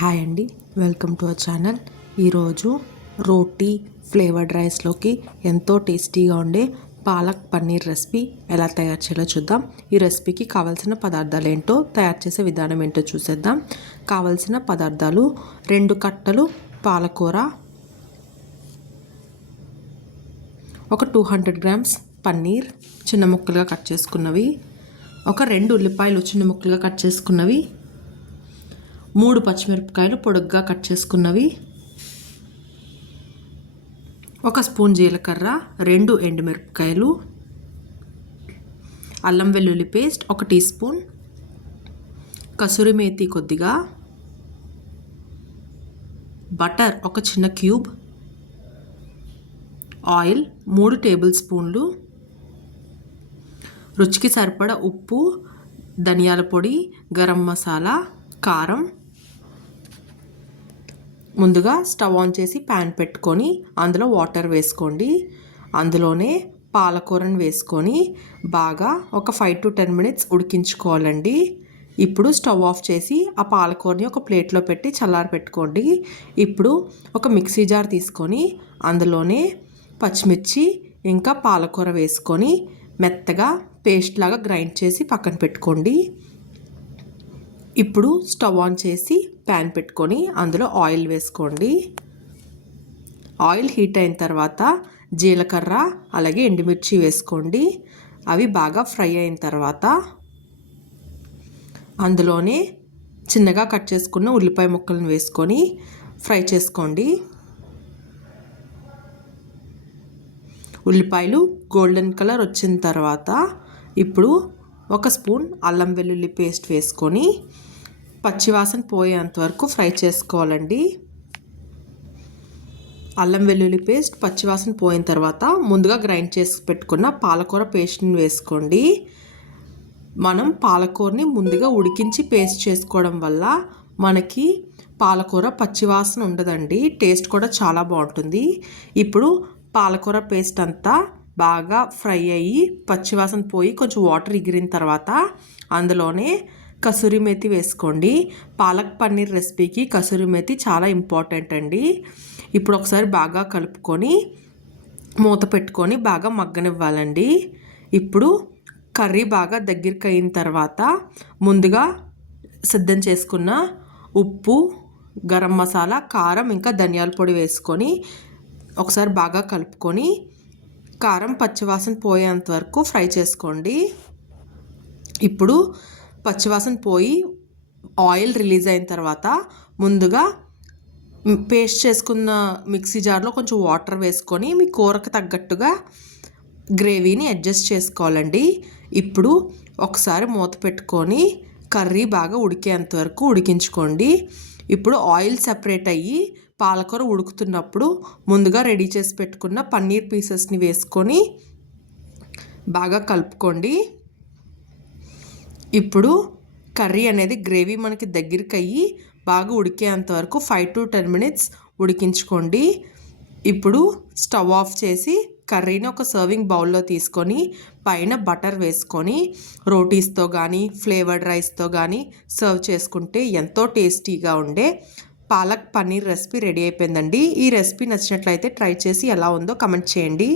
Hi అండి, welcome to our channel. ఈరోజు రోటీ flavoured రైస్లోకి ఎంతో టేస్టీగా ఉండే పాలక్ పన్నీర్ రెసిపీ ఎలా తయారు చేయాలో చూద్దాం. ఈ రెసిపీకి కావాల్సిన పదార్థాలు ఏంటో, తయారు చేసే విధానం ఏంటో చూసేద్దాం. కావాల్సిన పదార్థాలు: 2 కట్టలు పాలకూర, ఒక 200 గ్రామ్స్ పన్నీర్ చిన్న ముక్కలుగా కట్ చేసుకున్నవి, ఒక 2 ఉల్లిపాయలు చిన్న ముక్కలుగా కట్ చేసుకున్నవి, 3 పచ్చిమిరపకాయలు పొడుగ్గా కట్ చేసుకున్నవి, 1 స్పూన్ జీలకర్ర, 2 ఎండుమిరపకాయలు, అల్లం వెల్లుల్లి paste 1 teaspoon, kasuri methi కొద్దిగా, బటర్ 1 చిన్న క్యూబ్, ఆయిల్ 3 టేబుల్ స్పూన్లు, రుచికి సరిపడా ఉప్పు, ధనియాల పొడి, గరం మసాలా, కారం. ముందుగా స్టవ్ ఆన్ చేసి ప్యాన్ పెట్టుకొని అందులో వాటర్ వేసుకోండి. అందులోనే పాలకూరను వేసుకొని బాగా ఒక 5 to 10 మినిట్స్ ఉడికించుకోవాలండి. ఇప్పుడు స్టవ్ ఆఫ్ చేసి ఆ పాలకూరని ఒక ప్లేట్లో పెట్టి చల్లారి పెట్టుకోండి. ఇప్పుడు ఒక మిక్సీ జార్ తీసుకొని అందులోనే పచ్చిమిర్చి ఇంకా పాలకూర వేసుకొని మెత్తగా పేస్ట్ లాగా గ్రైండ్ చేసి పక్కన పెట్టుకోండి. ఇప్పుడు స్టవ్ ఆన్ చేసి ప్యాన్ పెట్టుకొని అందులో ఆయిల్ వేసుకోండి. ఆయిల్ హీట్ అయిన తర్వాత జీలకర్ర అలాగే ఎండుమిర్చి వేసుకోండి. అవి బాగా ఫ్రై అయిన తర్వాత అందులోనే చిన్నగా కట్ చేసుకున్న ఉల్లిపాయ ముక్కలను వేసుకొని ఫ్రై చేసుకోండి. ఉల్లిపాయలు గోల్డెన్ కలర్ వచ్చిన తర్వాత ఇప్పుడు 1 స్పూన్ అల్లం వెల్లుల్లి పేస్ట్ వేసుకొని పచ్చివాసన పోయేంత వరకు ఫ్రై చేసుకోవాలండి. అల్లం వెల్లుల్లి పేస్ట్ పచ్చివాసన పోయిన తర్వాత ముందుగా గ్రైండ్ చేసి పెట్టుకున్న పాలకూర పేస్ట్ని వేసుకోండి. మనం పాలకూరని ముందుగా ఉడికించి పేస్ట్ చేసుకోవడం వల్ల మనకి పాలకూర పచ్చివాసన ఉండదండి, టేస్ట్ కూడా చాలా బాగుంటుంది. ఇప్పుడు పాలకూర పేస్ట్ అంతా బాగా ఫ్రై అయ్యి పచ్చివాసన పోయి కొంచెం వాటర్ ఎగిరిన తర్వాత అందులోనే కసూరి మేతి వేసుకోండి. పాలక్ పన్నీర్ రెసిపీకి కసూరి మేతి చాలా ఇంపార్టెంట్ అండి. ఇప్పుడు ఒకసారి బాగా కలుపుకొని మూత పెట్టుకొని బాగా మగ్గనివ్వాలండి. ఇప్పుడు కర్రీ బాగా దగ్గరికి అయిన తర్వాత ముందుగా సిద్ధం చేసుకున్న ఉప్పు, గరం మసాలా, కారం ఇంకా ధనియాల పొడి వేసుకొని ఒకసారి బాగా కలుపుకొని కారం పచ్చివాసన పోయేంత వరకు ఫ్రై చేసుకోండి. ఇప్పుడు పచ్చివాసన పోయి ఆయిల్ రిలీజ్ అయిన తర్వాత ముందుగా పేస్ట్ చేసుకున్న మిక్సీ జార్లో కొంచెం వాటర్ వేసుకొని మీ కూరకు తగ్గట్టుగా గ్రేవీని అడ్జస్ట్ చేసుకోవాలండి. ఇప్పుడు ఒకసారి మూత పెట్టుకొని కర్రీ బాగా ఉడికేంత వరకు ఉడికించుకోండి. ఇప్పుడు ఆయిల్ సెపరేట్ అయ్యి పాలకూర ఉడుకుతున్నప్పుడు ముందుగా రెడీ చేసి పెట్టుకున్న పన్నీర్ పీసెస్ని వేసుకొని బాగా కలుపుకోండి. ఇప్పుడు కర్రీ అనేది గ్రేవీ మనకి దగ్గరికి అయ్యి బాగా ఉడికేంత వరకు 5 to 10 మినిట్స్ ఉడికించుకోండి. ఇప్పుడు స్టవ్ ఆఫ్ చేసి కర్రీని ఒక సర్వింగ్ బౌల్లో తీసుకొని పైన బటర్ వేసుకొని రోటీస్తో కానీ ఫ్లేవర్డ్ రైస్తో కానీ సర్వ్ చేసుకుంటే ఎంతో టేస్టీగా ఉండే పాలక్ పన్నీర్ రెసిపీ రెడీ అయిపోయిందండి. ఈ రెసిపీ నచ్చినట్లయితే ట్రై చేసి ఎలా ఉందో కమెంట్ చేయండి.